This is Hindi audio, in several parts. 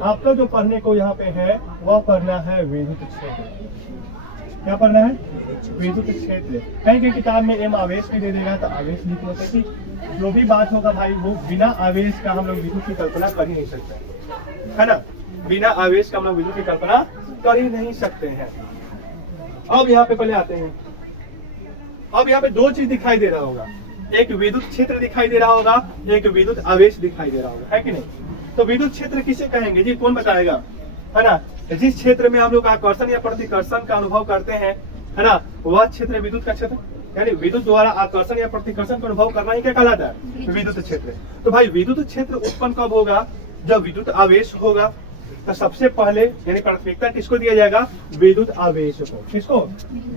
आपका जो पढ़ने को यहाँ पे है वह पढ़ना है विद्युत क्षेत्र। क्या पढ़ना है? विद्युत क्षेत्र। कहीं कहीं किताब में एम आवेश भी दे देगा तो आवेश लिख लेते कि जो भी बात होगा भाई वो बिना आवेश का हम लोग विद्युत की कल्पना कर ही नहीं सकते, है ना। बिना आवेश का हम लोग विद्युत की कल्पना कर ही नहीं सकते हैं। अब यहाँ पे पहले आते हैं। अब यहाँ पे दो चीज दिखाई दे रहा होगा, एक विद्युत क्षेत्र दिखाई दे रहा होगा, एक विद्युत आवेश दिखाई दे रहा होगा, है कि नहीं। तो विद्युत क्षेत्र किसे कहेंगे जी, कौन बताएगा, है ना। जिस क्षेत्र में हम लोग आकर्षण या प्रतिकर्षण का अनुभव करते हैं, है ना, वह क्षेत्र विद्युत का क्षेत्र, यानी विद्युत द्वारा आकर्षण या प्रतिकर्षण का अनुभव करना ही क्या कहलाता है? विद्युत क्षेत्र। तो भाई विद्युत क्षेत्र उत्पन्न कब होगा? जब विद्युत आवेश होगा। तो सबसे पहले यानी प्राथमिकता किसको दिया जाएगा? विद्युत आवेश को। किसको?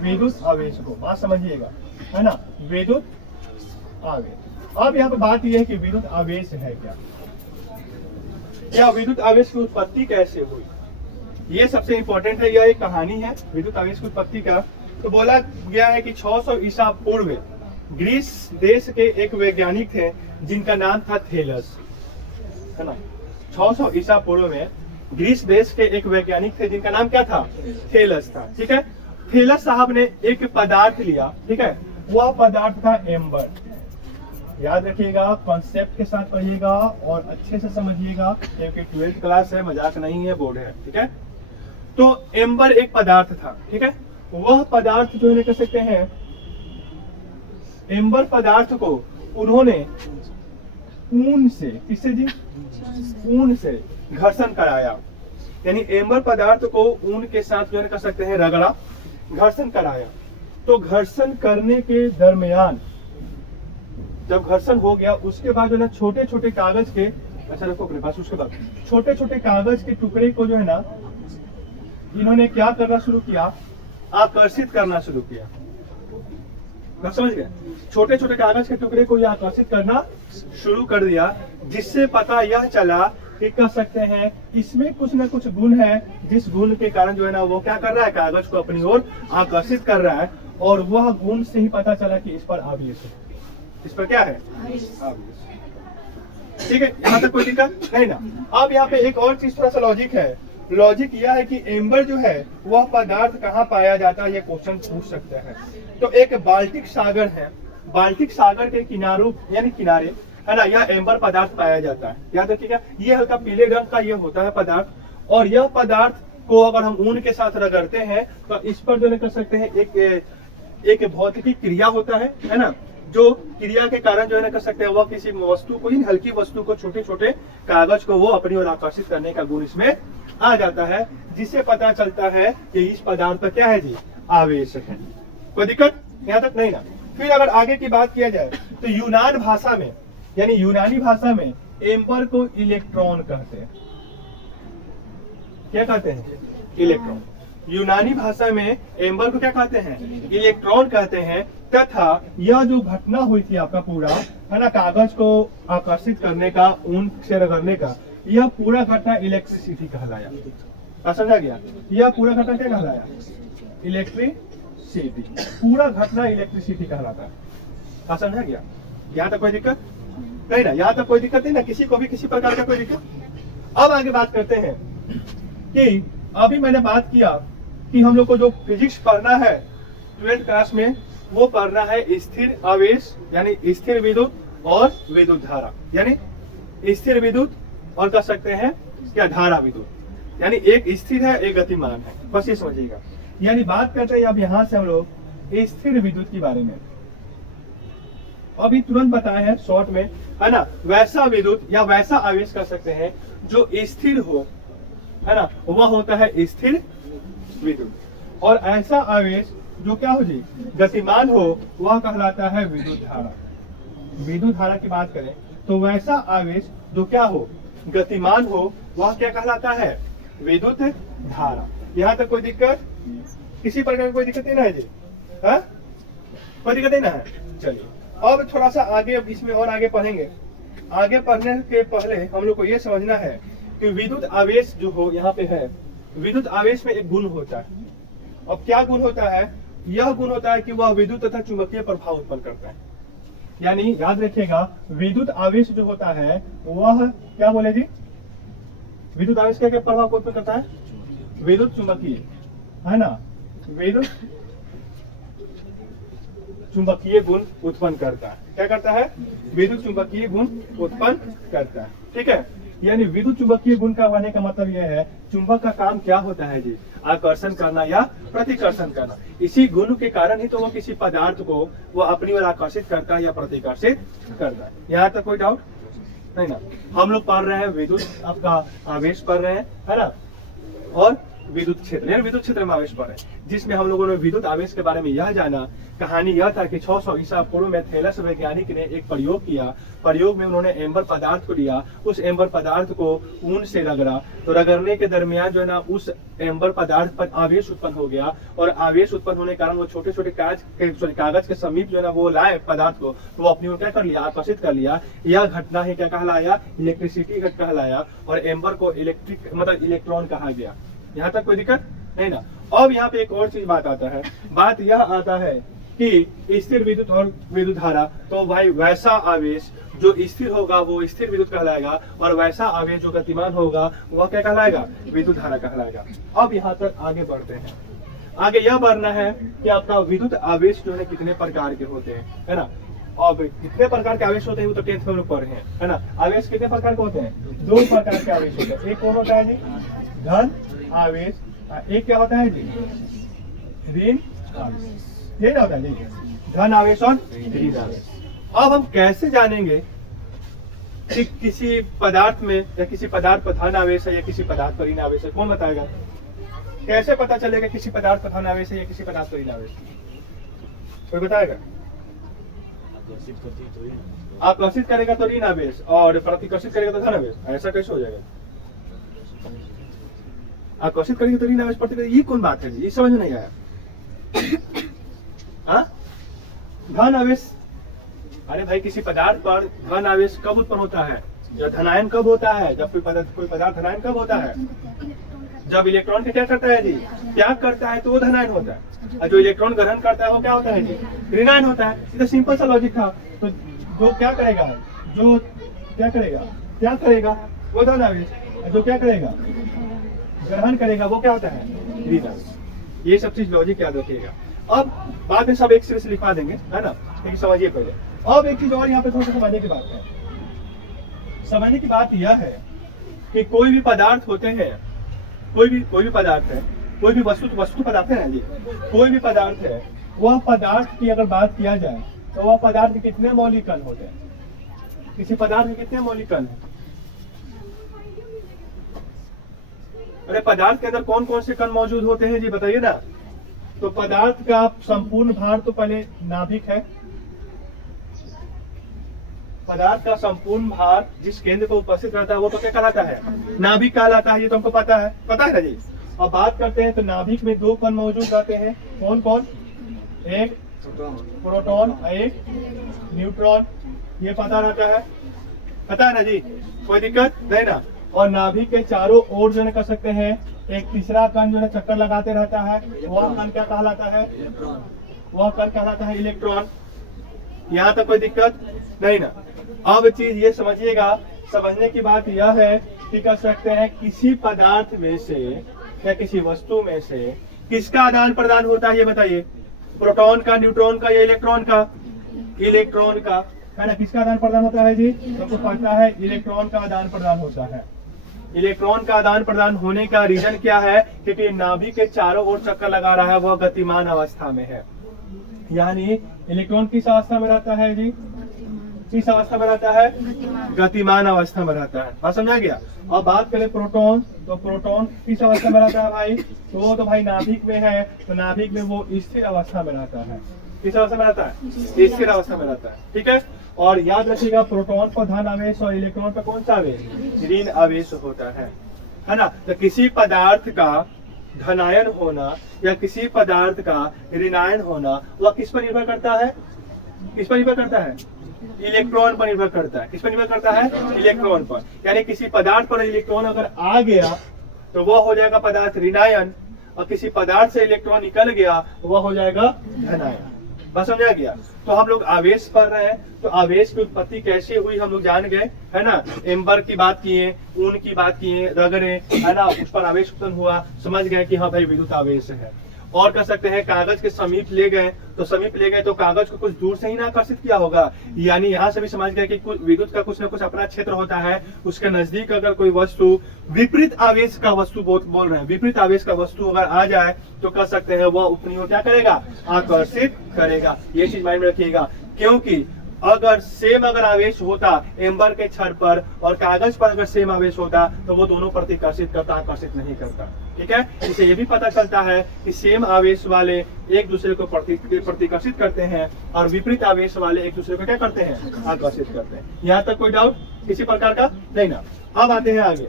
विद्युत आवेश को। बात समझिएगा, है ना, विद्युत आवेश। अब यहाँ पे बात यह है कि विद्युत आवेश है क्या, या विद्युत आवेश की उत्पत्ति कैसे हुई, ये सबसे इंपॉर्टेंट है। यह एक कहानी है विद्युत आवेश की उत्पत्ति का। तो बोला गया है कि 600 ईसा पूर्व ग्रीस देश के एक वैज्ञानिक थे जिनका नाम था थेलस, है ना। 600 ईसा पूर्व में ग्रीस देश के एक वैज्ञानिक थे जिनका नाम क्या था? थेलस था, ठीक है। थेलस साहब ने एक पदार्थ लिया, ठीक है, वह पदार्थ था एम्बर। याद रखिएगा, कॉन्सेप्ट के साथ पढ़िएगा और अच्छे से समझिएगा क्योंकि 12th क्लास है, मजाक नहीं है, बोर्ड है, ठीक है। तो एम्बर एक पदार्थ था, ठीक है। वह पदार्थ जो है कह सकते हैं, एम्बर पदार्थ को उन्होंने ऊन से, किससे जी? ऊन से घर्षण कराया, यानी एम्बर पदार्थ को ऊन के साथ जो है कह सकते हैं रगड़ा, घर्षण कराया। तो घर्षण करने के दरमियान जब घर्षण हो गया उसके बाद जो है छोटे छोटे कागज के, अच्छा रखो अपने पास, उसके बाद छोटे छोटे कागज के टुकड़े को जो है ना इन्होंने क्या करना शुरू किया? आकर्षित करना शुरू किया। आप समझ गए? छोटे छोटे कागज के टुकड़े को यह आकर्षित करना शुरू कर दिया, जिससे पता यह चला कि कह सकते हैं इसमें कुछ ना कुछ गुण है, जिस गुण के कारण जो है ना वो क्या कर रहा है? कागज को अपनी ओर आकर्षित कर रहा है। और वह गुण से ही पता चला कि इस पर आवेश है। इस पर क्या है? आवेश। ठीक है, यहाँ तक कोई दिक्कत नहीं ना। अब यहाँ पे एक और चीज थोड़ा सा लॉजिक है। लॉजिक यह है कि एम्बर जो है वह पदार्थ कहाँ पाया जाता है, ये क्वेश्चन पूछ सकते हैं। तो एक बाल्टिक सागर है, बाल्टिक सागर के किनारों यानी किनारे, है ना, यह एम्बर पदार्थ पाया जाता है। याद रखिएगा, ये हल्का पीले रंग का ये होता है पदार्थ, और यह पदार्थ को अगर हम ऊन के साथ रगड़ते हैं तो इस पर जो कर सकते हैं एक भौतिकी क्रिया होता है ना, जो क्रिया के कारण जो है ना कर सकते हैं वह किसी वस्तु को, इन हल्की वस्तु को, छोटे छोटे कागज को वो अपनी ओर आकर्षित करने का गुण इसमें आ जाता है, जिससे पता चलता है कि इस पदार्थ पर क्या है जी? आवेश है। कोई दिक्कत यहाँ तक नहीं ना। फिर अगर आगे की बात किया जाए तो यूनान भाषा में यानी यूनानी भाषा में एम्बर को इलेक्ट्रॉन कहते हैं। क्या कहते हैं? इलेक्ट्रॉन। यूनानी भाषा में एम्बर को क्या कहते हैं? इलेक्ट्रॉन कहते हैं। तथा यह जो घटना हुई थी आपका पूरा, है ना, कागज को आकर्षित करने का, ऊन से रगड़ने का, यह पूरा घटना इलेक्ट्रिसिटी कहलाया। समझा गया? यह पूरा घटना क्या कहलाया? इलेक्ट्रिसिटी। पूरा घटना इलेक्ट्रिसिटी कहलाता है। समझा गया? यहाँ तक कोई दिक्कत नहीं ना? यहाँ तक कोई दिक्कत नहीं ना? किसी को भी किसी प्रकार का कोई दिक्कत? अब आगे बात करते हैं कि अभी मैंने बात किया कि हम लोग को जो फिजिक्स पढ़ना है 12th क्लास में, वो पढ़ना है स्थिर आवेश यानी स्थिर विद्युत और विद्युत धारा, यानी स्थिर विद्युत और कह सकते हैं क्या? धारा विद्युत। यानी एक स्थिर है, एक गतिमान है, बस ये समझिएगा। यानी बात करते हैं अब यहाँ से हम लोग स्थिर विद्युत के बारे में। अभी तुरंत बताया है शॉर्ट में, है ना, वैसा विद्युत या वैसा आवेश कर सकते हैं जो स्थिर हो, है ना, वह होता है स्थिर विद्युत। और ऐसा आवेश जो क्या हो जी? गतिमान हो, वह कहलाता है विद्युत धारा। विद्युत धारा की बात करें तो वैसा आवेश जो क्या हो? गतिमान हो, वह क्या कहलाता है? विद्युत धारा। यहाँ तक कोई दिक्कत? किसी प्रकार की कोई दिक्कत नहीं ना है जी? हाँ, कोई दिक्कत नहीं ना है? चलिए अब थोड़ा सा आगे, अब इसमें और आगे पढ़ेंगे। आगे पढ़ने के पहले हम लोग को ये समझना है कि विद्युत आवेश जो हो यहाँ पे है, विद्युत आवेश में एक गुण होता है। अब क्या गुण होता है? यह गुण होता है कि वह विद्युत तथा चुंबकीय प्रभाव उत्पन्न करता है। यानी याद रखिएगा, विद्युत आवेश जो होता है वह क्या बोले जी? विद्युत आवेश क्या क्या प्रभाव को उत्पन्न करता है? विद्युत चुंबकीय, है ना, विद्युत चुंबकीय गुण उत्पन्न करता है। क्या करता है? विद्युत चुंबकीय गुण उत्पन्न करता है। ठीक है, यानी विद्युत चुंबकीय गुण का होने का मतलब यह है, चुंबक का काम क्या होता है जी? आकर्षण करना या प्रतिकर्षण करना। इसी गुण के कारण ही तो वो किसी पदार्थ को वो अपनी ओर आकर्षित करता है या प्रतिकर्षित करता है। यहाँ तक कोई डाउट नहीं ना? हम लोग पढ़ रहे हैं विद्युत आपका आवेश पढ़ रहे हैं, है ना, और विद्युत क्षेत्र यानी विद्युत क्षेत्र में आवेश पढ़े, जिसमें हम लोगों ने विद्युत आवेश के बारे में यह जाना। कहानी यह था कि 600 ईसा पूर्व में थेलस वैज्ञानिक ने एक प्रयोग किया। प्रयोग में उन्होंने एम्बर पदार्थ को लिया, उस एम्बर पदार्थ को ऊन से रगड़ा, तो रगड़ने के दरमियान जो है ना उस एम्बर पदार्थ पर आवेश उत्पन्न हो गया, और आवेश उत्पन्न होने के कारण वो छोटे छोटे कागज के समीप जो है ना वो लाए पदार्थ को, तो वो अपनी ओर क्या कर लिया? आकर्षित कर लिया। यह घटना ही क्या कहलाया? इलेक्ट्रिसिटी घट कहलाया, और एम्बर को इलेक्ट्रिक मतलब इलेक्ट्रॉन कहा गया। यहाँ तक कोई दिक्कत नहीं ना? अब यहाँ पे एक और चीज बात आता है, बात यह आता है कि स्थिर विद्युत और विद्युत धारा, तो भाई वैसा आवेश जो स्थिर होगा वो स्थिर विद्युत कहलाएगा, और वैसा आवेश जो गतिमान होगा वह क्या कहलाएगा? विद्युत धारा कहलाएगा। अब यहाँ तक आगे बढ़ते हैं। आगे यह बढ़ना है कि आपका विद्युत आवेश जो है कितने प्रकार के होते हैं, है ना। अब कितने प्रकार के आवेश होते हैं वो तो 10th में लोग पढ़े हैं, है ना। आवेश कितने प्रकार के होते हैं? 2 प्रकार के आवेश होते हैं। एक कौन होता है जी? धन आवेश। एक क्या होता है जी? ऋण आवेश। ये ना होता है जी, धन आवेश और ऋण आवेश। अब हम कैसे जानेंगे कि किसी पदार्थ में या किसी पदार्थ पर धन आवेश है या किसी पदार्थ पर ऋण आवेश है? कौन बताएगा? कैसे पता चलेगा किसी पदार्थ पर धन आवेश है या किसी पदार्थ पर ऋण आवेश? कोई बताएगा? आकर्षित करेगा तो ऋण आवेश और प्रतिकर्षित करेगा तो धन आवेश, ऐसा कैसे हो जाएगा? आकर्षित करेंगे तो ऋण आवेश प्रतिकर्षित, ये कौन बात है जी? ये समझ में नहीं आया। हाँ, धन आवेश, अरे भाई किसी पदार्थ पर धन आवेश कब उत्पन्न होता है? जब धनायन कब होता है? जब कोई पदार्थ धनायन कब होता है? जब इलेक्ट्रॉन क्या करता है जी? त्याग करता है तो वो धनायन होता है, और जो इलेक्ट्रॉन ग्रहण करता है वो क्या होता है जी? ऋणायन होता है। ये तो सिंपल सा लॉजिक था। तो जो क्या करेगा, जो क्या करेगा, त्याग करेगा वो धन आवेश, जो क्या करेगा, ग्रहण करेगा वो क्या होता है? ऋण आवेश। ये सब चीज लॉजिक याद रखिएगा। अब बाद में सब एक सिरे से लिखवा देंगे, है ना, लेकिन समझिए पहले। अब एक चीज और यहाँ पे थोड़ा सा समझने की बात है। समझने की बात यह है कि कोई भी पदार्थ होते हैं, कोई भी पदार्थ है, कोई भी वस्तु पदार्थ है जी, कोई भी पदार्थ है, वह पदार्थ की अगर बात किया जाए तो वह पदार्थ के कितने मौलिक कण होते हैं? किसी पदार्थ के कितने मौलिक कण हैं? अरे पदार्थ के अंदर कौन कौन से कण मौजूद होते हैं जी, बताइए ना। तो पदार्थ का संपूर्ण भार तो पहले नाभिक है। पदार्थ का संपूर्ण भार जिस केंद्र को उपस्थित रहता है वो तो क्या कहलाता है? नाभिक कहलाता है। ये तो हमको पता है ना जी। अब बात करते हैं तो नाभिक में 2 कण मौजूद रहते हैं। कौन कौन? एक प्रोटॉन, एक न्यूट्रॉन। ये पता है ना जी, कोई दिक्कत नहीं ना। और नाभिक के चारों ओर जो है कर सकते हैं, एक तीसरा कण जो है चक्कर लगाते रहता है, वह कण क्या कहलाता है? वह कण कहलाता है इलेक्ट्रॉन। यहाँ तक कोई दिक्कत नहीं ना। अब चीज ये समझिएगा, समझने की बात यह है कि कह सकते हैं किसी पदार्थ में से या किसी वस्तु में से किसका आदान प्रदान होता है, ये बताइए। प्रोटॉन का, न्यूट्रॉन का या इलेक्ट्रॉन का? इलेक्ट्रॉन का, है ना। किसका आदान प्रदान होता है जी? सबको पता है, इलेक्ट्रॉन का आदान प्रदान होता है। इलेक्ट्रॉन का आदान प्रदान होने का रीजन क्या है? क्योंकि नाभिक के चारों ओर चक्कर लगा रहा है, वह गतिमान अवस्था में है। यानी इलेक्ट्रॉन किस अवस्था में रहता है जी? किस अवस्था में रहता है? गतिमान अवस्था में रहता है। बात समझा गया। अब बात करें प्रोटॉन, तो प्रोटॉन किस अवस्था में रहता है भाई? तो वो तो भाई नाभिक में है, तो नाभिक में वो स्थिर अवस्था में रहता है। किस अवस्था में रहता है? स्थिर अवस्था में रहता है। ठीक है। और याद रखिएगा, प्रोटॉन पर धन आवेश और इलेक्ट्रॉन पर कौन सा आवेश? ऋण आवेश होता है ना। तो किसी पदार्थ का धनायन होना या किसी पदार्थ का ऋणायन होना वह किस पर निर्भर करता है? किस पर निर्भर करता है? इलेक्ट्रॉन पर निर्भर करता है। किस पर निर्भर करता है? इलेक्ट्रॉन पर। यानी किसी पदार्थ पर इलेक्ट्रॉन अगर आ गया तो वह हो जाएगा पदार्थ ऋणायन, और किसी पदार्थ से इलेक्ट्रॉन निकल गया वह हो जाएगा धनायन। बस समझा गया। तो हम लोग आवेश पढ़ रहे हैं, तो आवेश की उत्पत्ति कैसे हुई हम लोग जान गए, है ना। एम्बर की बात किए, ऊन की बात किए, रगड़े, है ना, उस पर आवेश उत्पन्न हुआ, समझ गए कि हाँ भाई विद्युत आवेश है। और कर सकते हैं कागज के समीप ले गए, तो समीप ले गए तो कागज को कुछ दूर से ही ना आकर्षित किया होगा, यानी यहाँ से भी समझ गए कि विद्युत का कुछ ना कुछ अपना क्षेत्र होता है, उसके नजदीक अगर कोई वस्तु विपरीत आवेश का वस्तु बोल रहे हैं, विपरीत आवेश का वस्तु अगर आ जाए तो कर सकते हैं वह अपनी ओर क्या करेगा, आकर्षित करेगा। ये चीज माइंड में रखिएगा, क्योंकि अगर सेम अगर आवेश होता एम्बर के छड़ पर और कागज पर अगर सेम आवेश होता तो वो दोनों प्रतिकर्षित करता, आकर्षित नहीं करता। ठीक है, इससे ये भी पता चलता है कि सेम आवेश वाले एक दूसरे को प्रतिकर्षित करते हैं और विपरीत आवेश वाले एक दूसरे को क्या करते हैं, आकर्षित करते हैं। यहाँ तक कोई डाउट किसी प्रकार का नहीं ना। अब आते हैं आगे।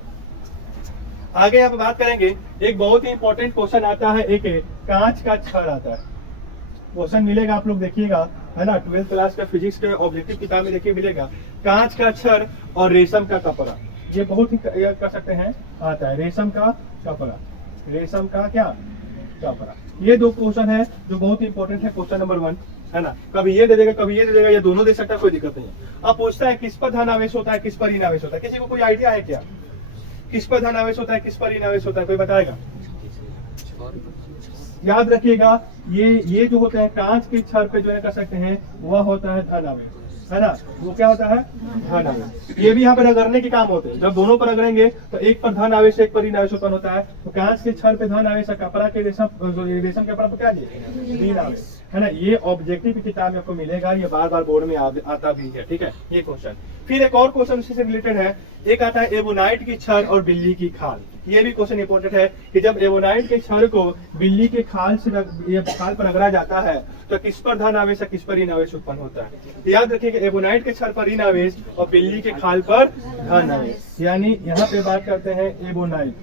आगे आप बात करेंगे, एक बहुत ही इंपॉर्टेंट क्वेश्चन आता है, एक कांच का छड़ आता है। क्वेश्चन मिलेगा, आप लोग देखिएगा, है ना, 12th क्लास का फिजिक्स के ऑब्जेक्टिव किताब में देखिए मिलेगा, कांच का छड़ और रेशम का कपड़ा। ये बहुत ही कर सकते हैं आता है, रेशम का कपड़ा, रेशम का क्या कपड़ा। ये दो क्वेश्चन है जो बहुत ही इंपॉर्टेंट है। क्वेश्चन नंबर 1, है ना, कभी ये दे देगा कभी ये दे देगा, ये दोनों दे सकता है, कोई दिक्कत नहीं है। अब पूछता है किस पर धन आवेश होता है, किस पर ऋण आवेश होता है। किसी को कोई आइडिया है क्या, किस पर धन आवेश होता है, किस पर ऋण आवेश होता है, कोई बताएगा। याद रखिएगा, ये जो होता है कांच के छड़ पे जो है कर सकते हैं वह होता है धन आवेश, है ना, वो क्या होता है, धन आवेश। ये भी यहाँ पर रगड़ने के काम होते हैं, जब दोनों पर रगड़ेंगे तो एक पर धन आवेश एक पर ऋण आवेश उत्पन्न होता है। तो कांच के छड़ पे धन आवेश, कपड़ा के रेशम कपड़ा पर क्या ऋण आवेश, है ना। ये ऑब्जेक्टिव की किताब में आपको मिलेगा, ये बार बार बोर्ड में आता भी है। ठीक है, ये क्वेश्चन। फिर एक और क्वेश्चन इससे रिलेटेड है, एक आता है एबोनाइट की छड़ और बिल्ली की खाल। ये भी क्वेश्चन इंपॉर्टेंट है कि जब एबोनाइट के छड़ को बिल्ली के खाल से खाल पर रगड़ा जाता है तो किस पर धन आवेश या किस पर ऋण आवेश उत्पन्न होता है। याद रखिए कि एबोनाइट के छड़ पर ऋण आवेश और बिल्ली के खाल पर धन आवेश। यानी यहाँ पे बात करते हैं एबोनाइट,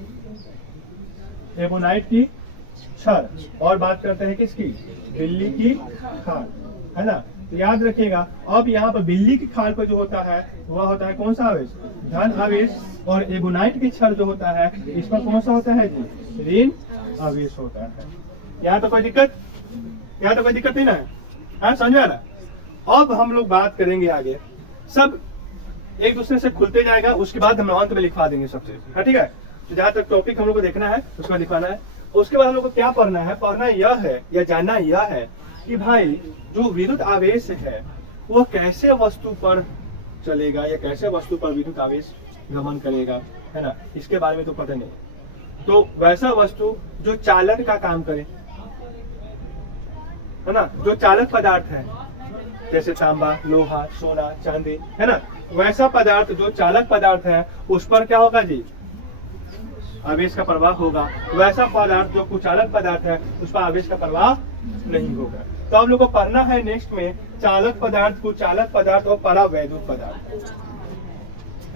एबोनाइट की छड़, और बात करते हैं किसकी, बिल्ली की खाल, है ना। तो याद रखिएगा, अब यहाँ पर बिल्ली की खाल पर जो होता है वह होता है कौन सा आवेश, धन आवेश, और एबोनाइट की छड़ जो होता है इस पर कौन सा होता है जी, ऋण आवेश होता है। यहाँ तो कोई दिक्कत, यहाँ तो कोई दिक्कत नहीं ना है, समझ में आ रहा। अब हम लोग बात करेंगे आगे, सब एक दूसरे से खुलते जाएगा, उसके बाद हम अंत में लिखवा देंगे सबसे, ठीक है। तो जहाँ तक टॉपिक हम लोग को देखना है उसका लिखवाना है। उसके बाद हम लोग को क्या पढ़ना है, पढ़ना यह है या जानना यह है कि भाई जो विद्युत आवेश है वह कैसे वस्तु पर चलेगा या कैसे वस्तु पर विद्युत आवेश गमन करेगा, है ना, इसके बारे में तो पता नहीं। तो वैसा वस्तु जो चालक का काम करे, है ना, जो चालक पदार्थ है जैसे तांबा, लोहा, सोना, चांदी, है ना, वैसा पदार्थ जो चालक पदार्थ है उस पर क्या होगा जी, आवेश का प्रवाह होगा। वैसा पदार्थ जो कुचालक पदार्थ है उस पर आवेश का प्रवाह नहीं होगा। तो हम लोग को पढ़ना है नेक्स्ट में चालक पदार्थ, कुचालक पदार्थ और परावैद्युत पदार्थ,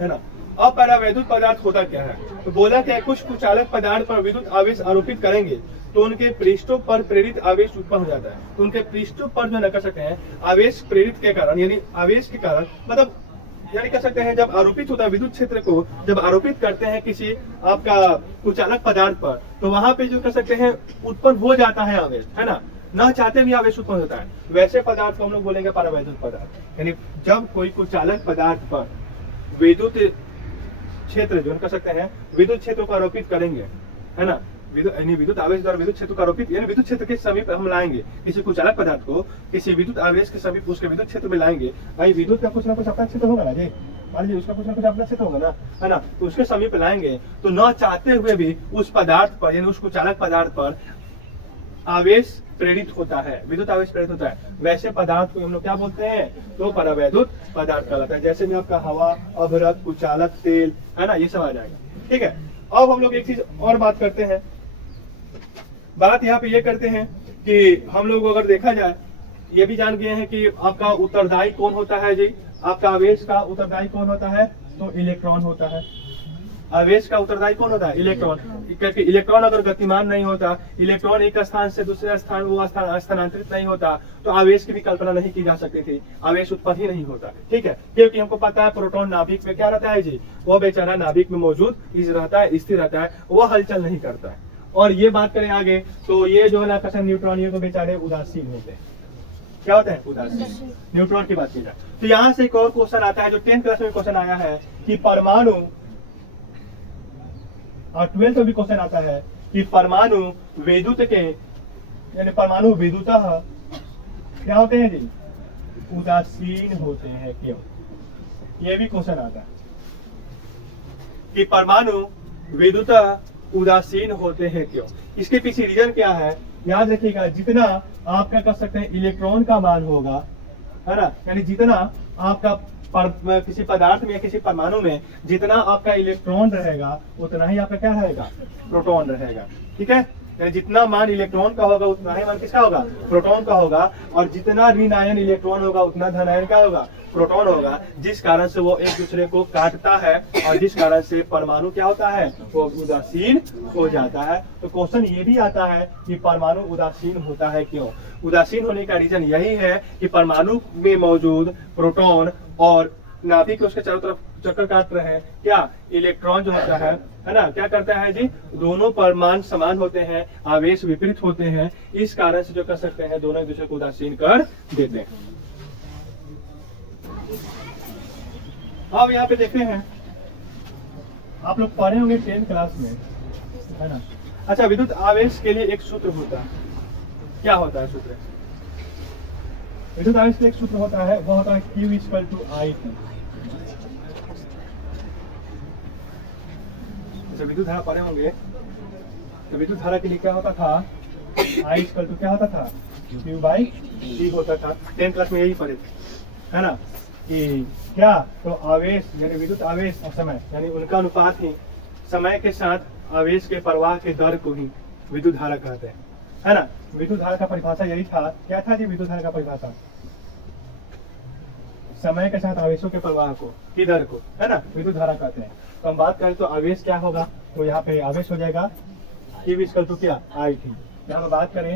है ना। अब परावैद्युत पदार्थ होता क्या है, तो बोला क्या, कुछ कुचालक पदार्थ पर विद्युत आवेश आरोपित करेंगे तो उनके पृष्ठों पर प्रेरित आवेश उत्पन्न हो जाता है। तो उनके पृष्ठों पर जो न कर सकते हैं आवेश प्रेरित के कारण, यानी आवेश के कारण, मतलब यानी कह सकते हैं जब आरोपित होता है विद्युत क्षेत्र को, जब आरोपित करते हैं किसी आपका कुचालक पदार्थ पर, तो वहां पे जो कह सकते हैं उत्पन्न हो जाता है आवेश, है ना, न चाहते भी आवेश उत्पन्न होता है। वैसे पदार्थ को हम लोग बोलेंगे परावैद्युत पदार्थ। यानी जब कोई कुचालक पदार्थ पर विद्युत क्षेत्र जो कह सकते हैं विद्युत क्षेत्र को आरोपित करेंगे, है ना, विद्युत आवेश द्वारा विद्युत क्षेत्र को आरोपित, यानी विद्युत क्षेत्र के समीप हम लाएंगे किसी कुचालक पदार्थ को, किसी विद्युत आवेश के समीप उसके विद्युत क्षेत्र में लाएंगे। भाई विद्युत का कुछ ना कुछ अपना क्षेत्र होगा ना जी, मान लीजिए उसका कुछ ना कुछ अपना क्षेत्र होगा ना, है ना, तो उसके समीप लाएंगे तो न चाहते हुए भी उस पदार्थ पर, यानी उस कुचालक पदार्थ पर आवेश प्रेरित होता है, विद्युत आवेश प्रेरित होता है। वैसे पदार्थ को हम लोग क्या बोलते हैं, तो परावैद्युत पदार्थ कहलाता है। जैसे में आपका हवा, अभ्रक, कुचालक, तेल, है ना, ये सब आ जाएगा। ठीक है, अब हम लोग एक चीज और बात करते हैं, बात यहाँ पे ये करते हैं कि हम लोग अगर देखा जाए, ये भी जान गए हैं कि आपका उत्तरदायी कौन होता है जी, आपका आवेश का उत्तरदायी कौन होता है, तो इलेक्ट्रॉन होता है। आवेश का उत्तरदायी कौन होता है, इलेक्ट्रॉन। क्योंकि इलेक्ट्रॉन अगर गतिमान नहीं होता, इलेक्ट्रॉन एक स्थान से दूसरे स्थान वो स्थानांतरित नहीं होता, तो आवेश की भी कल्पना नहीं की जा सकती थी, आवेश उत्पन्न ही नहीं होता। ठीक है, क्योंकि हमको पता है प्रोटॉन नाभिक में क्या रहता है जी, वो बेचारा नाभिक में मौजूद रहता है, स्थिर रहता है, वो हलचल नहीं करता है। और ये बात करें आगे तो ये जो है ना न्यूट्रॉन, ये तो बेचारे उदासीन होते हैं, क्या होते हैं? उदासीन। न्यूट्रॉन की बात की जाए तो यहाँ से एक और क्वेश्चन आता है जो 10th क्लास में क्वेश्चन आया है कि परमाणु, और 12th में भी क्वेश्चन आता है कि परमाणु विद्युत के, यानी परमाणु विद्युतः क्या होते हैं जी? उदासीन होते हैं, क्यों? ये भी क्वेश्चन आता है कि परमाणु विद्युतः उदासीन होते हैं, क्यों? इसके पीछे रीजन क्या है? याद रखिएगा, जितना आप क्या कर सकते हैं, इलेक्ट्रॉन का मान होगा, है ना, यानी जितना आपका किसी पदार्थ में या किसी परमाणु में जितना आपका इलेक्ट्रॉन रहेगा उतना ही आपका क्या रहेगा? प्रोटॉन रहेगा। ठीक है, यानी जितना मान इलेक्ट्रॉन का होगा उतना ही मान किसका होगा? प्रोटॉन का होगा। और जितना ऋण आयन इलेक्ट्रॉन होगा उतना धन आयन का होगा? प्रोटॉन होगा। जिस कारण से वो एक दूसरे को काटता है और जिस कारण से परमाणु क्या होता है? वो उदासीन हो जाता है। तो क्वेश्चन ये भी आता है कि परमाणु उदासीन होता है, क्यों? उदासीन होने का रीजन यही है कि परमाणु में मौजूद प्रोटॉन और नाभिक उसके चारों तरफ चक्कर काट रहे हैं, क्या? इलेक्ट्रॉन जो होता है ना, क्या करता है जी? दोनों परमाणु समान होते हैं, आवेश विपरीत होते हैं, इस कारण से जो कर सकते हैं दोनों एक दूसरे को उदासीन कर देते हैं। अब यहाँ पे देखते हैं, आप लोग पढ़े होंगे 10th क्लास में, है ना। अच्छा, विद्युत आवेश के लिए एक सूत्र होता है, क्या होता है सूत्र? विद्युत आवेश के एक सूत्र होता है, वो होता है Q = I। जब विद्युत धारा पढ़े होंगे तो विद्युत धारा के लिए क्या होता था? I = क्या होता था? Q/T होता था। 10th क्लास में यही पढ़े थे, है ना, कि क्या? तो आवेश यानी विद्युत आवेश और समय यानी उनका अनुपात ही समय के साथ आवेश के प्रवाह के दर को ही विद्युत धारा कहते हैं, है ना। विद्युत धारा का परिभाषा यही था, क्या था जी विद्युत धारा का परिभाषा? समय के साथ आवेशों के प्रवाह को, की दर को, है ना, विद्युत धारा कहते हैं। तो हम बात करें तो आवेश क्या होगा? तो यहाँ पे आवेश हो जाएगा Q = क्या? I। यहाँ पे बात करें,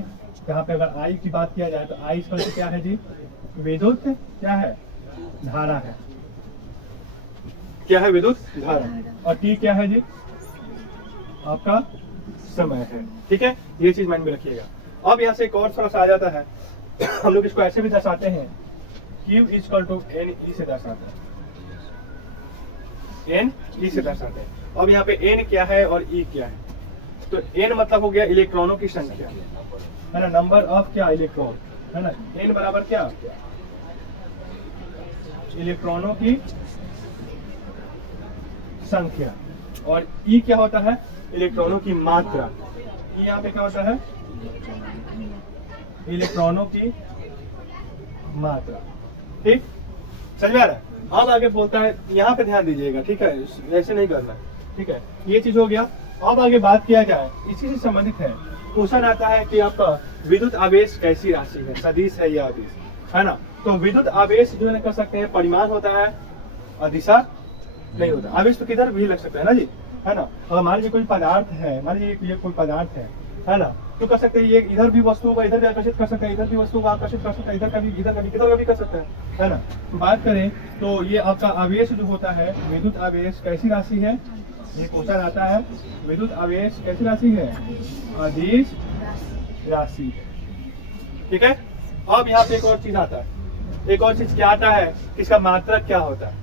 यहाँ पे अगर I की बात किया जाए तो I = क्या है जी? विद्युत क्या है? धारा है। क्या है? विद्युत धारा। और T क्या है जी? आपका समय है। ठीक है, ये चीज माइंड में रखिएगा। अब यहाँ से एक और थोड़ा सा आ जाता है, हम लोग इसको ऐसे भी दर्शाते हैं, Q = NE से दर्शाते हैं, NE से दर्शाते हैं। अब यहाँ पे N क्या है और E क्या है? तो N मतलब हो गया इलेक्ट्रॉनों की संख्या, है ना, नंबर ऑफ क्या? इलेक्ट्रॉन, है ना। N बराबर क्या? इलेक्ट्रॉनों की संख्या। और E क्या होता है? इलेक्ट्रॉनों की मात्रा। E यहाँ पे क्या होता है? इलेक्ट्रॉनों की मात्रा। ठीक, समझ में आ रहा है? अब आगे बोलता है, यहाँ पे ध्यान दीजिएगा, ठीक है, ऐसे नहीं करना, ठीक है। ये चीज हो गया। अब आगे बात किया जाए, इसी से संबंधित है, क्वेश्चन आता है कि आपका विद्युत आवेश कैसी राशि है? सदिश है या अदिश, है ना। तो विद्युत आवेश जो है कर सकते हैं, परिमाण होता है और दिशा नहीं होता। आवेश तो किधर भी लग सकता है ना जी, है ना। अगर मान लीजिए कोई पदार्थ है, मान लीजिए ये कोई पदार्थ है ना, तो कर सकते हैं ये इधर भी वस्तु को इधर भी आकर्षित कर सकते हैं, इधर भी वस्तु को आकर्षित कर सकते हैं, इधर का भी किधर का भी कर सकते हैं, है ना। तो बात करें तो ये आपका आवेश जो होता है, विद्युत आवेश कैसी राशि है? ये क्वेश्चन आता है, विद्युत आवेश कैसी राशि है? अदिश राशि। ठीक है। अब यहाँ पे एक और चीज आता है, एक और चीज क्या आता है, इसका मात्रक क्या होता है?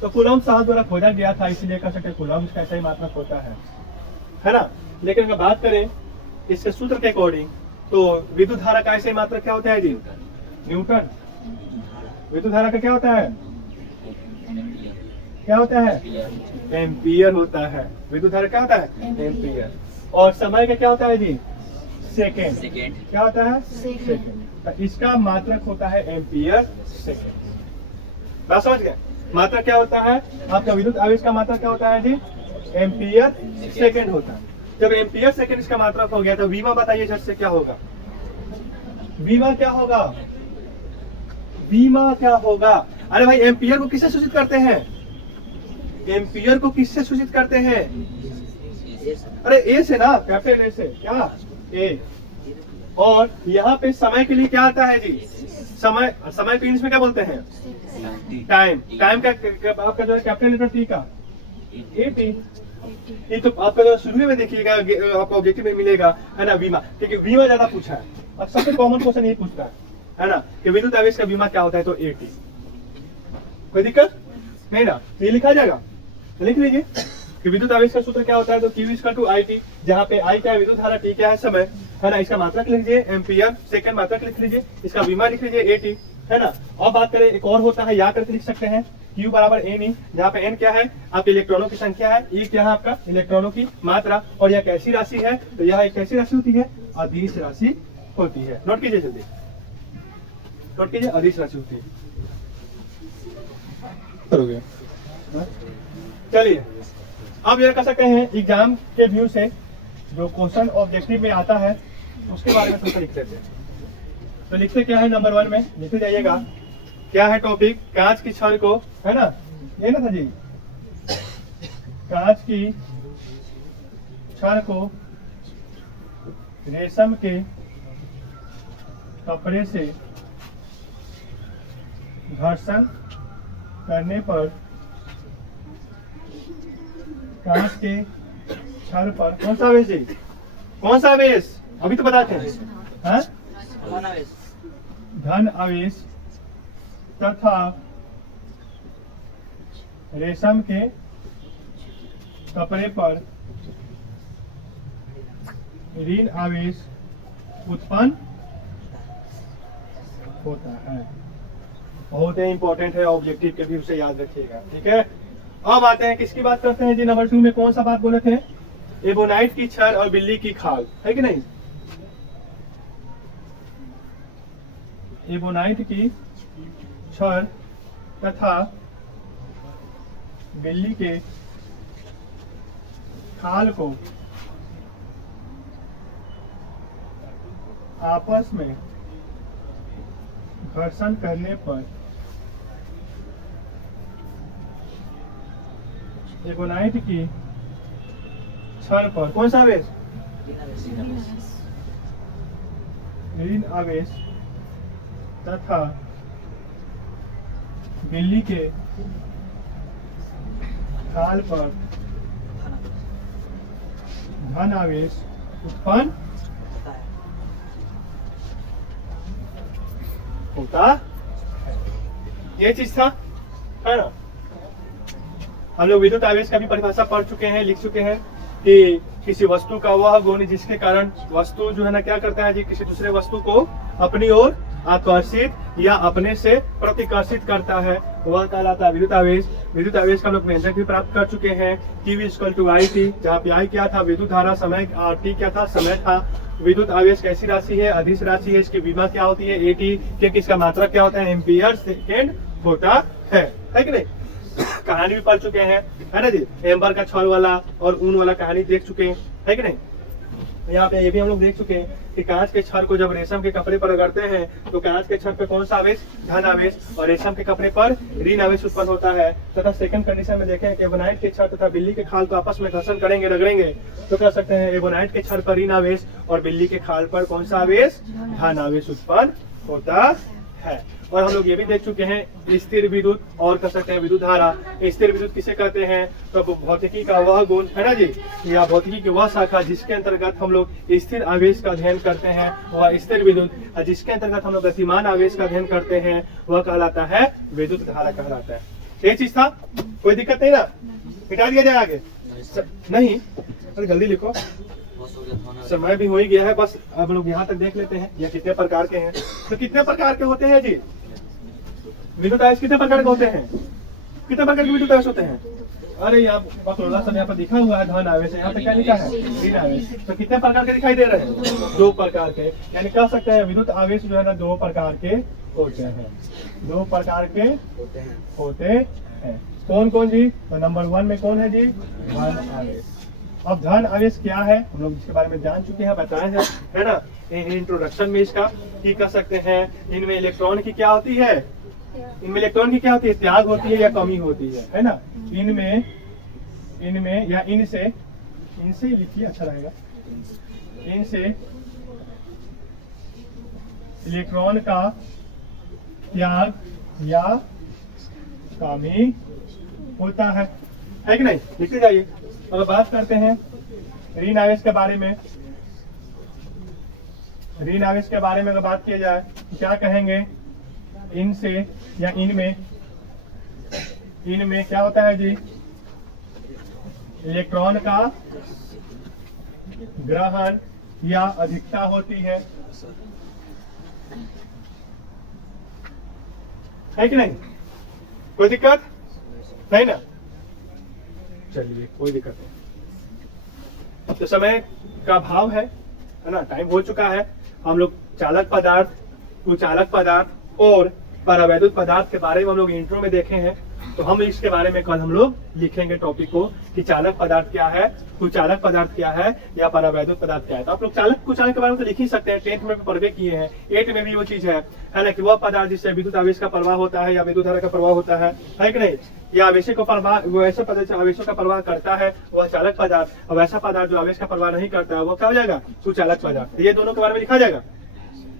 तो कूलम्ब साहब द्वारा खोजा गया था, इसलिए कह सकते कूलम्ब का ऐसा ही मात्रक होता है ना। लेकिन अगर बात करें इसके सूत्र के अकॉर्डिंग, तो विद्युत धारा का ऐसे मात्रक क्या होता है जी? न्यूटन। विद्युत धारा का क्या होता है? क्या होता है? एम्पियर होता है। विद्युत धारा क्या होता है? एम्पियर। और समय का क्या होता है जी? सेकेंड। क्या होता है? सेकेंड। तो इसका मात्रक होता है एम्पियर सेकेंड। बात समझ गए? मात्रक क्या होता है आपका? विद्युत आवेश का मात्रक क्या होता है जी? एम्पियर सेकेंड होता है। जब एम्पियर सेकेंड इसका मात्रक हो गया तो वीमा बताइए झट से क्या होगा? वीमा क्या होगा? वीमा क्या होगा? अरे भाई, एम्पियर को किससे सूचित करते हैं? एम्पियर को किससे सूचित करते हैं? अरे ए से ना, कैपिटल ए से। क्या? ए। और यहाँ पे समय के लिए क्या आता है जी? समय को इंग्लिश में क्या बोलते हैं? टाइम। टाइम का आपका जो है कैपिटल लेटर टी का एटी। ये तो आपका जो शुरू में देखिएगा, आपको ऑब्जेक्टिव में मिलेगा, है ना, वीमा। क्योंकि वीमा ज्यादा पूछा है और सबसे कॉमन क्वेश्चन यही पूछता है। है ना, कि विद्युत आवेश का विमा क्या होता है, तो AT। कोई दिक्कत नहीं ना, तो ये लिखा जाएगा, तो लिख लीजिए कि विद्युत आवेश का सूत्र क्या होता है, तो Q=IT, जहाँ पे I क्या है विद्युत धारा, T क्या है समय, है ना। इसका मात्रक लिख लीजिए एम्पियर सेकंड, मात्रक लिख लीजिए, इसका विमा लिख लीजिए AT, है ना। अब बात करें एक और होता है, या करके लिख सकते हैं Q बराबर N, जहाँ पे N क्या है आपके इलेक्ट्रॉनों की संख्या है, E क्या है आपका इलेक्ट्रॉनों की मात्रा, और यह कैसी राशि है, तो यह एक कैसी राशि होती है, अदिश राशि होती है। नोट कीजिए जल्दी, नोट कीजिए, अदिश राशि होती है। करोगे, चलिए अब यह कर सकते हैं एग्जाम के व्यू से जो क्वेश्चन ऑब्जेक्टिव में आता है उसके बारे में थोड़ा लिख लेते हैं। तो लिखते क्या है, नंबर 1 में लिखते जाइएगा, क्या है टॉपिक, कांच की छड़ को, है ना, ये ना था जी, कांच की छड़ को रेशम के कपड़े से घर्षण करने पर कांच के छड़ पर कौन सा आवेश है, कौन सा आवेश, अभी तो बताते हैं, हाँ? धन आवेश तथा रेशम के कपड़े पर ऋण आवेश उत्पन्न होता है। बहुत ही इंपॉर्टेंट है, ऑब्जेक्टिव के भी उसे याद रखिएगा, ठीक है। अब आते हैं, किसकी बात करते हैं जी, नंबर 2 में कौन सा बात बोले थे, एबोनाइट की छड़ और बिल्ली की खाल, है कि नहीं। एबोनाइट की छड़ तथा बिल्ली के खाल को आपस में घर्षण करने पर एबोनाइट की छड़ पर कौन सा आवेश, ऋण आवेश तथा बिल्ली के खाल पर धन आवेश उत्पन्न होता है। ये चीज था, है ना। हम लोग विद्युत आवेश का भी परिभाषा पढ़ चुके हैं, लिख चुके हैं कि किसी वस्तु का वह गुण जिसके कारण वस्तु जो है ना क्या करता है जी, किसी दूसरे वस्तु को अपनी ओर आकर्षित या अपने से प्रतिकर्षित करता है, वह कहलाता है विद्युत आवेश। विद्युत आवेश का हम लोग व्यंजक भी प्राप्त कर चुके हैं, Q=IT, जहाँ पे I क्या था विद्युत धारा, समय T क्या था समय था। विद्युत आवेश कैसी राशि है, अदिश राशि है, इसकी विमा क्या होती है AT, क्योंकि इसका मात्रक क्या होता है, एम्पियर सेकेंड होता है कि नहीं। कहानी भी पढ़ चुके हैं, है ना जी, एम्बर का छड़ वाला और ऊन वाला कहानी देख चुके हैं, है कि नहीं। यहाँ पे ये भी हम लोग देख चुके हैं कि कांच के छड़ को जब रेशम के कपड़े पर रगड़ते हैं तो कांच के छड़ पे कौन सा आवेश, धन आवेश, और रेशम के कपड़े पर ऋण आवेश उत्पन्न होता है। तथा सेकंड कंडीशन में देखें कि एबोनाइट के छड़ तथा बिल्ली के खाल को आपस में घर्षण करेंगे, रगड़ेंगे, तो कह सकते हैं एबोनाइट के छड़ पर ऋण आवेश और बिल्ली के खाल पर कौन सा आवेश, धन आवेश उत्पन्न होता है। और हम लोग ये भी देख चुके हैं स्थिर विद्युत और कह सकते हैं विद्युत धारा। स्थिर विद्युत किसे कहते हैं, तो भौतिकी का वह गुण, है ना जी, या भौतिकी की वह शाखा जिसके अंतर्गत हम लोग स्थिर आवेश का अध्ययन करते हैं वह स्थिर विद्युत, जिसके अंतर्गत हम लोग गतिमान आवेश का अध्ययन करते हैं वह कहलाता है विद्युत धारा कहलाता है। ये चीज था, कोई दिक्कत नहीं ना, मिटा दिया जाए आगे नहीं, अरे जल्दी लिखो, समय भी हो ही गया है। बस अब लोग यहाँ तक देख लेते हैं ये कितने प्रकार के हैं। तो कितने प्रकार के होते हैं जी विद्युत आवेश, कितने प्रकार के होते हैं, कितने प्रकार के विद्युत आवेश होते हैं। अरे यहाँ पर दिखा हुआ है धन आवेश, यहाँ पे क्या लिखा है, ऋण आवेश। तो कितने प्रकार के दिखाई दे रहे हैं, 2 प्रकार के, यानी कह सकते हैं विद्युत आवेश जो है ना 2 प्रकार के होते हैं, 2 प्रकार के होते हैं। कौन कौन जी, तो नंबर 1 में कौन है जी, धन आवेश। अब धन आवेश क्या है हम लोग इसके बारे में जान चुके हैं, बताए हैं, है ना, इंट्रोडक्शन में इसका की कर सकते हैं। इनमें इलेक्ट्रॉन की क्या होती है, इनमें इलेक्ट्रॉन की क्या होती है, त्याग होती है या कमी होती है ना। इनमें या इनसे लिखिए अच्छा रहेगा, इनसे इलेक्ट्रॉन का त्याग या कमी होता है कि नहीं, लिखते जाइए। अब बात करते हैं ऋण आवेश के बारे में। ऋण आवेश के बारे में अगर बात किया जाए तो क्या कहेंगे, इन से या इनमें क्या होता है जी, इलेक्ट्रॉन का ग्रहण या अधिकता होती है कि नहीं? कोई दिक्कत नहीं ना? चलिए कोई दिक्कत नहीं। तो समय का भाव है ना, टाइम हो चुका है। हम लोग चालक पदार्थ, कुचालक पदार्थ और परावैद्युत पदार्थ के बारे में हम लोग इंट्रो में देखे हैं। तो हम इसके बारे में कल हम लोग लिखेंगे टॉपिक को कि चालक पदार्थ क्या है, कुचालक पदार्थ क्या है या परावैद्युत पदार्थ क्या है। तो आप लोग चालक कुचालक के बारे में तो लिख ही सकते हैं, 10th में पढ़वे किए हैं, 8 में भी वो चीज है ना, कि वह पदार्थ जिससे विद्युत आवेश का प्रवाह होता है या विद्युत धारा का प्रवाह होता है कि नहीं, या आवेशों का प्रवाह, वो ऐसा पदार्थ आवेशों का प्रवाह करता है वह चालक पदार्थ, और वैसा पदार्थ जो आवेश का प्रवाह नहीं करता है वो क्या हो जाएगा, कुचालक पदार्थ। ये दोनों के बारे में लिखा जाएगा,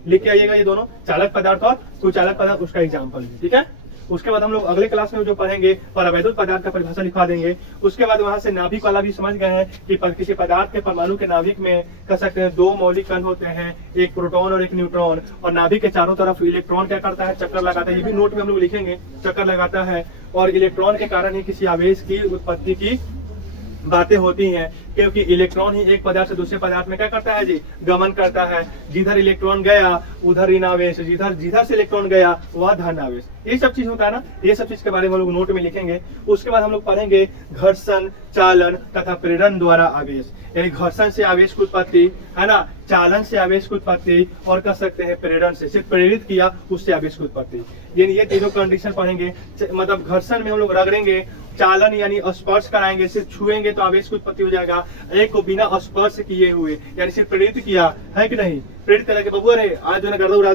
लिख के आइएगा ये दोनों, चालक पदार्थ और कुचालक पदार्थ, उसका एग्जाम्पल है, ठीक है। उसके बाद हम लोग अगले क्लास में जो पढ़ेंगे परावैद्युत पदार्थ का परिभाषा लिखवा देंगे। उसके बाद वहां से नाभिक वाला भी समझ गए हैं कि किसी पदार्थ के परमाणु के नाभिक में कह सकते हैं 2 मौलिक कण होते हैं, एक प्रोटॉन और एक न्यूट्रॉन, और नाभिक के चारों तरफ इलेक्ट्रॉन क्या करता है, चक्कर लगाता है। ये भी नोट में हम लोग लिखेंगे, चक्कर लगाता है, और इलेक्ट्रॉन के कारण ही किसी आवेश की उत्पत्ति की बातें होती हैं, क्योंकि इलेक्ट्रॉन ही एक पदार्थ से दूसरे पदार्थ में क्या करता है जी, गमन करता है। जिधर इलेक्ट्रॉन गया उधर ऋण आवेश, जिधर से इलेक्ट्रॉन गया वह धन आवेश, ये सब चीज होता है ना। ये सब चीज के बारे में हम लोग नोट में लिखेंगे। उसके बाद हम लोग पढ़ेंगे घर्षण, चालन तथा प्रेरण द्वारा आवेश, यानी घर्षण से आवेश की उत्पत्ति है ना, चालन से आवेश की उत्पत्ति, और कह सकते हैं प्रेरण से, सिर्फ प्रेरित किया उससे आवेश की उत्पत्ति। ये तीनों कंडीशन पढ़ेंगे। मतलब घर्षण में हम लोग रगड़ेंगे, चालन यानी स्पर्श कराएंगे, सिर्फ छुएंगे तो आवेश की उत्पत्ति हो जाएगा। एक को बिना स्पर्श किए हुए यानी सिर्फ प्रेरित किया है कि नहीं, प्रेरित करके बबुआ रे आज जो है गर्दा उड़ा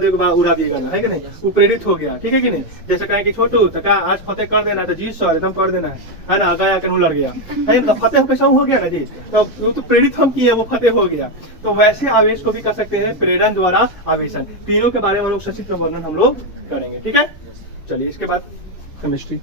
दिएगा है कि नहीं, वो प्रेरित हो गया, ठीक है कि नहीं। जैसे कहें कि छोटू तो क्या आज फतेह कर देना, तो जी सर एकदम कर देना है ना, गया कहूँ लड़ गया है तो फतेह कैसा हो गया ना जी, तो प्रेरित हम किए वो फतेह हो गया। तो वैसे आवेश को भी कर सकते हैं प्रेरण द्वारा आवेशन। तीनों के बारे में हम लोग सचित्र वर्णन हम लोग करेंगे, ठीक है। चलिए इसके बाद केमिस्ट्री।